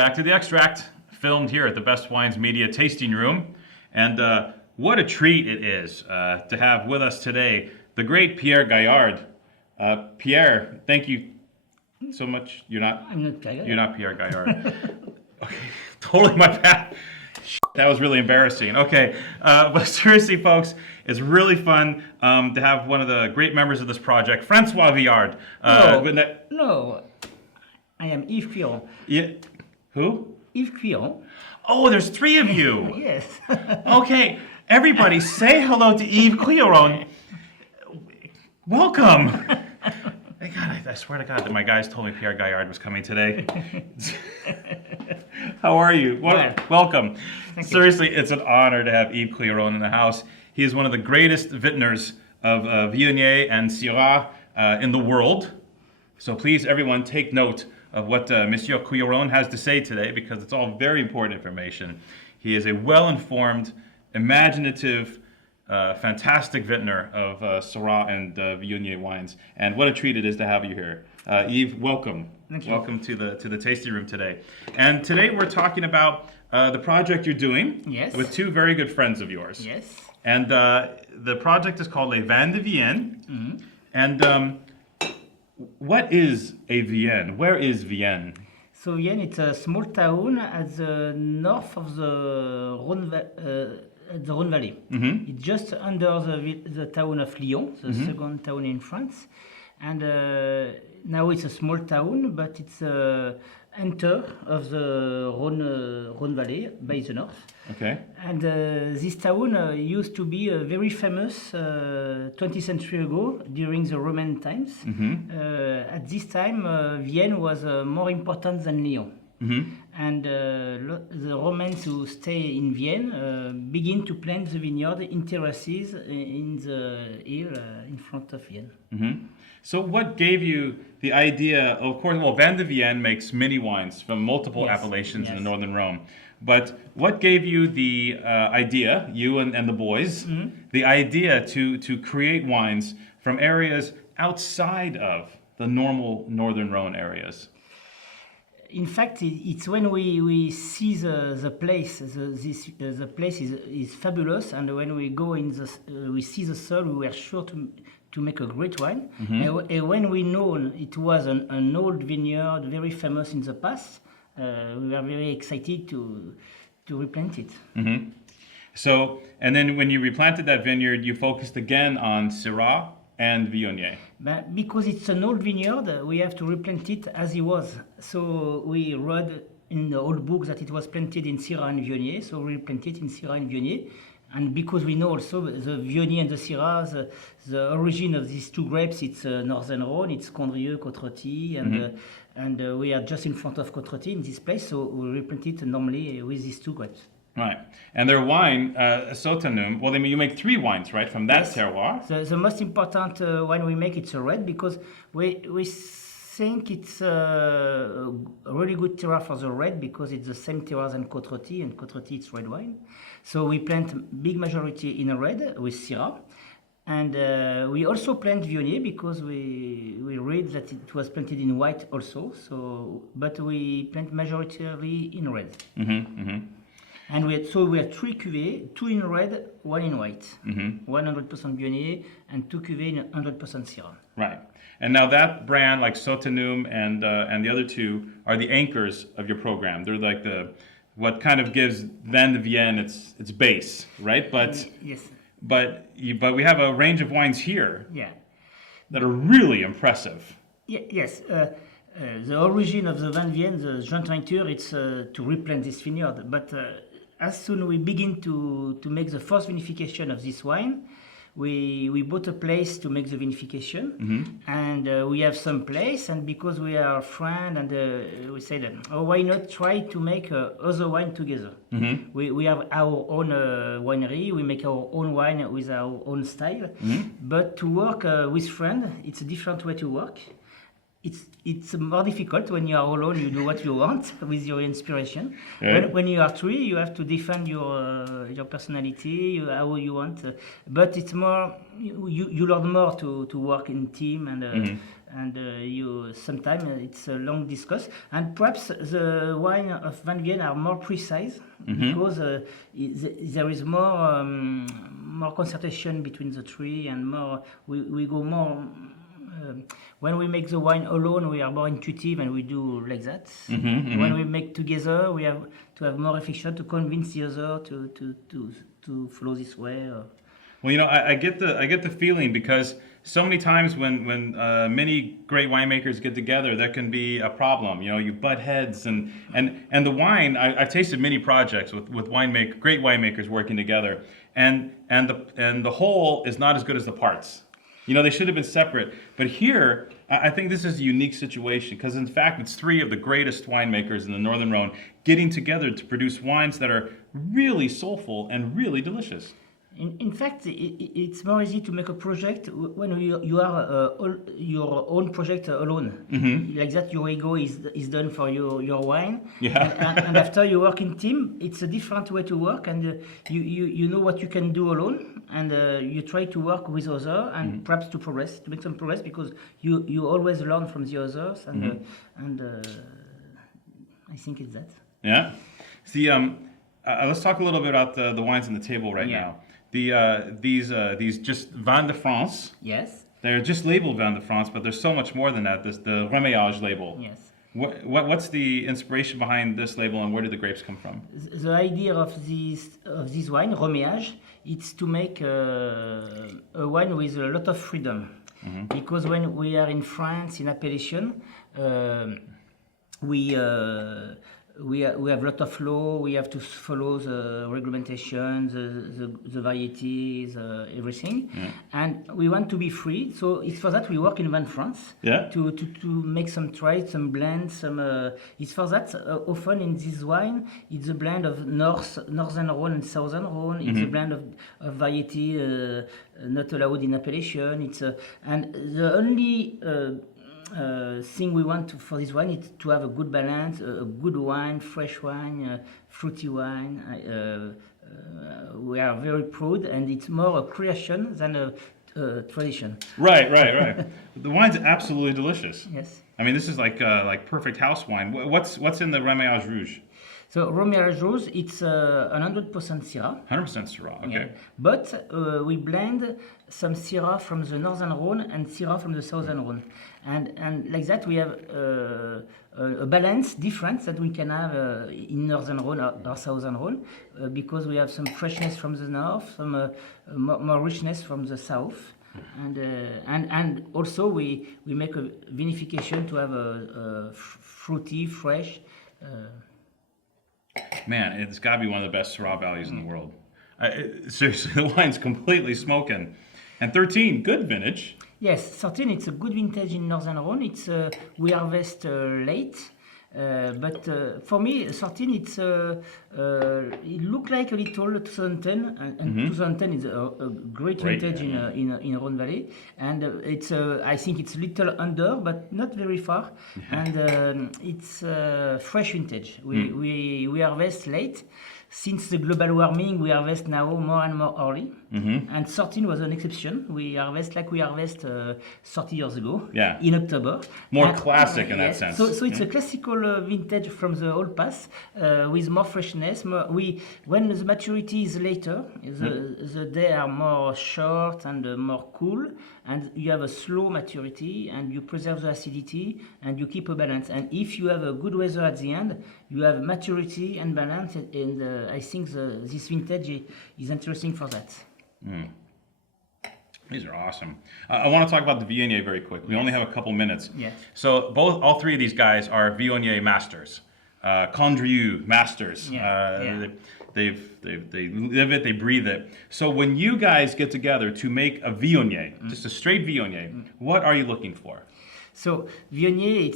back to The Extract, filmed here at the Best Wines Media Tasting Room. And what a treat it is to have with us today the great Pierre Gaillard. Pierre, thank you so much. I'm not Gaillard. You're not Pierre Gaillard. Okay, totally my bad. That was really embarrassing. Okay, but seriously, folks, it's really fun to have one of the great members of this project, Francois Viard. No, I am Yves Cuilleron. Yeah. Who? Yves Cuilleron. Oh, there's three of you. Yes. Okay, everybody say hello to Yves Cuilleron. Welcome. God, I swear to God that my guys told me Pierre Gaillard was coming today. How are you? Welcome. Seriously, it's an honor to have Yves Cuilleron in the house. He is one of the greatest vintners of Viognier and Syrah in the world. So please, everyone, take note of what Monsieur Cuilleron has to say today, because it's all very important information. He is a well-informed, imaginative, fantastic vintner of Syrah and Viognier wines, and what a treat it is to have you here. Yves, welcome. Thank you. Welcome to the tasting room today. And today we're talking about the project you're doing with two very good friends of yours. Yes. And the project is called Les Vins de Vienne. Mm-hmm. And what is a Vienne? Where is Vienne? So Vienne, it's a small town at the north of the Rhone Valley. Mm-hmm. It's just under the town of Lyon, the second town in France. And now it's a small town, but it's enter of the Rhone Valley by the north. Okay. And this town used to be very famous 20th century ago during the Roman times. Mm-hmm. At this time, Vienne was more important than Lyon. Mm-hmm. And the Romans who stay in Vienne begin to plant the vineyard in terraces in the hill in front of Vienne. Mm-hmm. So what gave you the idea, of course, well, Vin de Vienne makes many wines from multiple appellations in the northern Rhone. But what gave you the idea, you and the boys, the idea to create wines from areas outside of the normal northern Rhone areas? In fact, it's when we see the place. The place is fabulous, and when we go in we see the soil, we are sure to make a great wine. Mm-hmm. And when we know it was an old vineyard, very famous in the past, we were very excited to replant it. Mm-hmm. So, and then when you replanted that vineyard, you focused again on Syrah and Viognier. But because it's an old vineyard, we have to replant it as it was. So we read in the old book that it was planted in Syrah and Viognier, so we replanted it in Syrah and Viognier. And because we know also the Viognier and the Syrah, the origin of these two grapes, it's northern Rhone, it's Condrieu, Côte-Rôtie, and we are just in front of Côte-Rôtie in this place, so we replant it normally with these two grapes. Right. And their wine, Sauterneum, well, you make three wines, right, from that terroir? The most important wine we make, it's a red, because we think it's a really good terroir for the red, because it's the same terroir than Côte-Rôtie, and Côte-Rôtie it's red wine. So we plant big majority in red with Syrah. And we also plant Viognier because we read that it was planted in white also. So, but we plant majority in red. Mm-hmm, mm-hmm. And we have three cuvées, two in red, one in white. 100% Viognier and two cuvées in 100% Syrah. Right. And now that brand, like Sauterneum and the other two, are the anchors of your program. They're like what kind of gives Vin de Vienne its base, right? But yes. But we have a range of wines here. Yeah. That are really impressive. Yes. The origin of the Vin de Vienne, the joint venture, it's to replant this vineyard. But as soon as we begin to make the first vinification of this wine, we bought a place to make the vinification, and we have some place, and because we are friends, and we said, oh, why not try to make other wine together? We have our own winery, we make our own wine with our own style, but to work with friends, it's a different way to work. It's more difficult when you are alone. You do what you want with your inspiration. Right. When you are three, you have to defend your personality, how you want. But it's more you learn more to work in team, and and you sometimes it's a long discuss. And perhaps the wine of Vin de Vienne are more precise because there is more concentration between the tree and more. We go more. When we make the wine alone, we are more intuitive and we do like that. When we make together, we have to have more reflection to convince the other to follow this way. Well, I get the feeling because so many times when many great winemakers get together, there can be a problem. You butt heads and the wine. I've tasted many projects with great winemakers working together, and the whole is not as good as the parts. They should have been separate. But here, I think this is a unique situation because, in fact, it's three of the greatest winemakers in the Northern Rhone getting together to produce wines that are really soulful and really delicious. In fact, it's more easy to make a project when you are your own project alone. Like that, your ego is done for your wine. Yeah. And after you work in team, it's a different way to work, and you know what you can do alone, and you try to work with others and perhaps to make some progress because you always learn from the others, and I think it's that. Yeah. See, let's talk a little bit about the wines on the table right now. These just Vin de France. Yes. They're just labeled Vin de France, but there's so much more than that. The Remillage label. Yes. What's the inspiration behind this label, and where did the grapes come from? The idea of this wine, Remillage, it's to make a wine with a lot of freedom. Because when we are in France, in appellation, we have a lot of law. We have to follow the regulation, the varieties, everything, and we want to be free. So it's for that we work in Vin France. Yeah. To make some tries, some blends, It's for that often in this wine it's a blend of northern Rhone and southern Rhone. It's a blend of variety not allowed in appellation. And the only thing we want for this wine is to have a good balance, a good wine, fresh wine, fruity wine. We are very proud, and it's more a creation than a tradition. Right. The wine's absolutely delicious. Yes. I mean, this is like perfect house wine. What's in the Remillage Rouge? So Remillage Rouge, it's 100% Syrah. 100% Syrah. Okay. Yeah. But we blend some Syrah from the northern Rhone and Syrah from the southern Rhone, and like that we have a balance difference that we can have in northern Rhone or southern Rhone because we have some freshness from the north, some more richness from the south. And also we make a vinification to have a fruity, fresh. Man, it's got to be one of the best Syrah values in the world. Seriously, the wine's completely smoking. And 13, good vintage. Yes, 13, it's a good vintage in Northern Rhone. It's we harvest late, but for me, 13, it looked like a little 2010, and 2010 is a great vintage in Rhone Valley, and I think it's a little under, but not very far, and it's fresh vintage. We harvest late. Since the global warming, we harvest now more and more early. And 13 was an exception. We harvest like we harvest 30 years ago in October. More classic in that sense. So it's a classical vintage from the old past with more freshness. When the maturity is later, the days are more short and more cool, and you have a slow maturity, and you preserve the acidity, and you keep a balance. And if you have a good weather at the end, you have maturity and balance, and I think this vintage is interesting for that. These are awesome. I want to talk about the Viognier very quick. We only have a couple minutes. Yeah. So all three of these guys are Viognier masters, Condrieu masters. They live it, they breathe it. So when you guys get together to make a Viognier, just a straight Viognier, what are you looking for? So Viognier,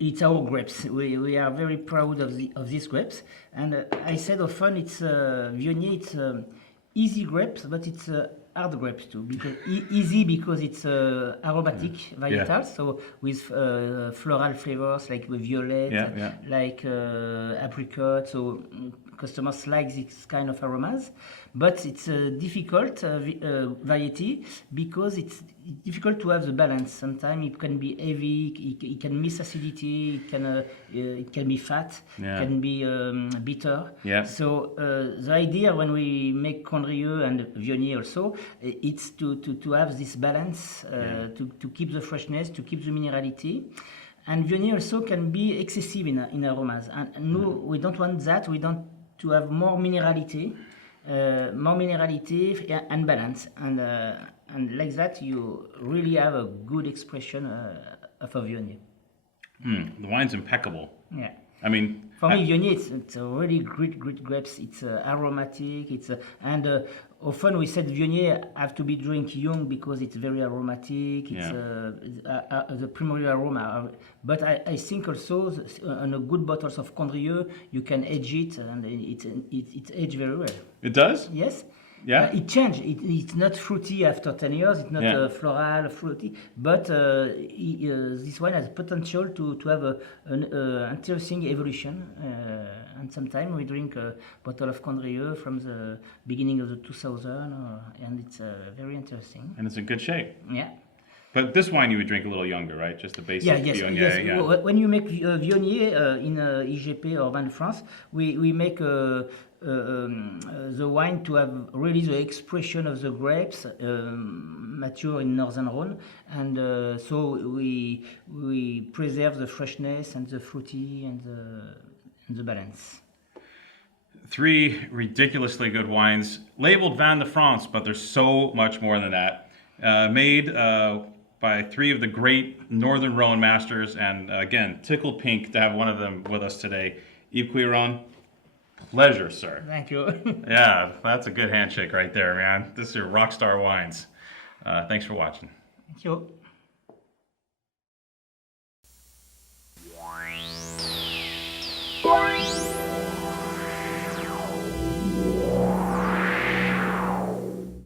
it's our grapes. We are very proud of these grapes, and I said often it's Viognier. It's easy grapes, but it's hard grapes too. Because easy because it's aromatic varietal, so with floral flavors like violet, like apricot. So customers like this kind of aromas, but it's a difficult variety because it's difficult to have the balance. Sometimes it can be heavy, it can miss acidity, it can be fat, Yeah. it can be bitter. Yeah. So the idea when we make Condrieu and Viognier also, it's to have this balance, to keep the freshness, to keep the minerality. And Viognier also can be excessive in aromas. And no, we don't want that. We don't to have more minerality and balance. And like that, you really have a good expression of a Viognier. The wine's impeccable. Yeah. I mean, For me, Viognier, it's a really great grapes. It's aromatic. And often we said Viognier have to be drunk young because it's very aromatic. It's the primary aroma. But I think also on a good bottles of Condrieu, you can age it, and it's aged very well. it does? Yes. Yeah? It changed. It's not fruity after 10 years. It's not floral, fruity. But this wine has potential to have an interesting evolution. And sometimes we drink a bottle of Condrieu from the beginning of the 2000, and it's very interesting. And it's in good shape. Yeah. But this wine you would drink a little younger, right? Just the basic Viognier. Yes. Yeah. When you make Viognier in IGP or Vin de France, we make the wine to have really the expression of the grapes mature in northern Rhone, and so we preserve the freshness and the fruity and the balance. 3 ridiculously good wines, labeled Vin de France, but there's so much more than that. Made by 3 of the great Northern Rhone masters, and again, tickled pink to have one of them with us today. Yves Cuilleron, pleasure, sir. Thank you. Yeah, that's a good handshake right there, man. This is your rock star wines. Thanks for watching. Thank you.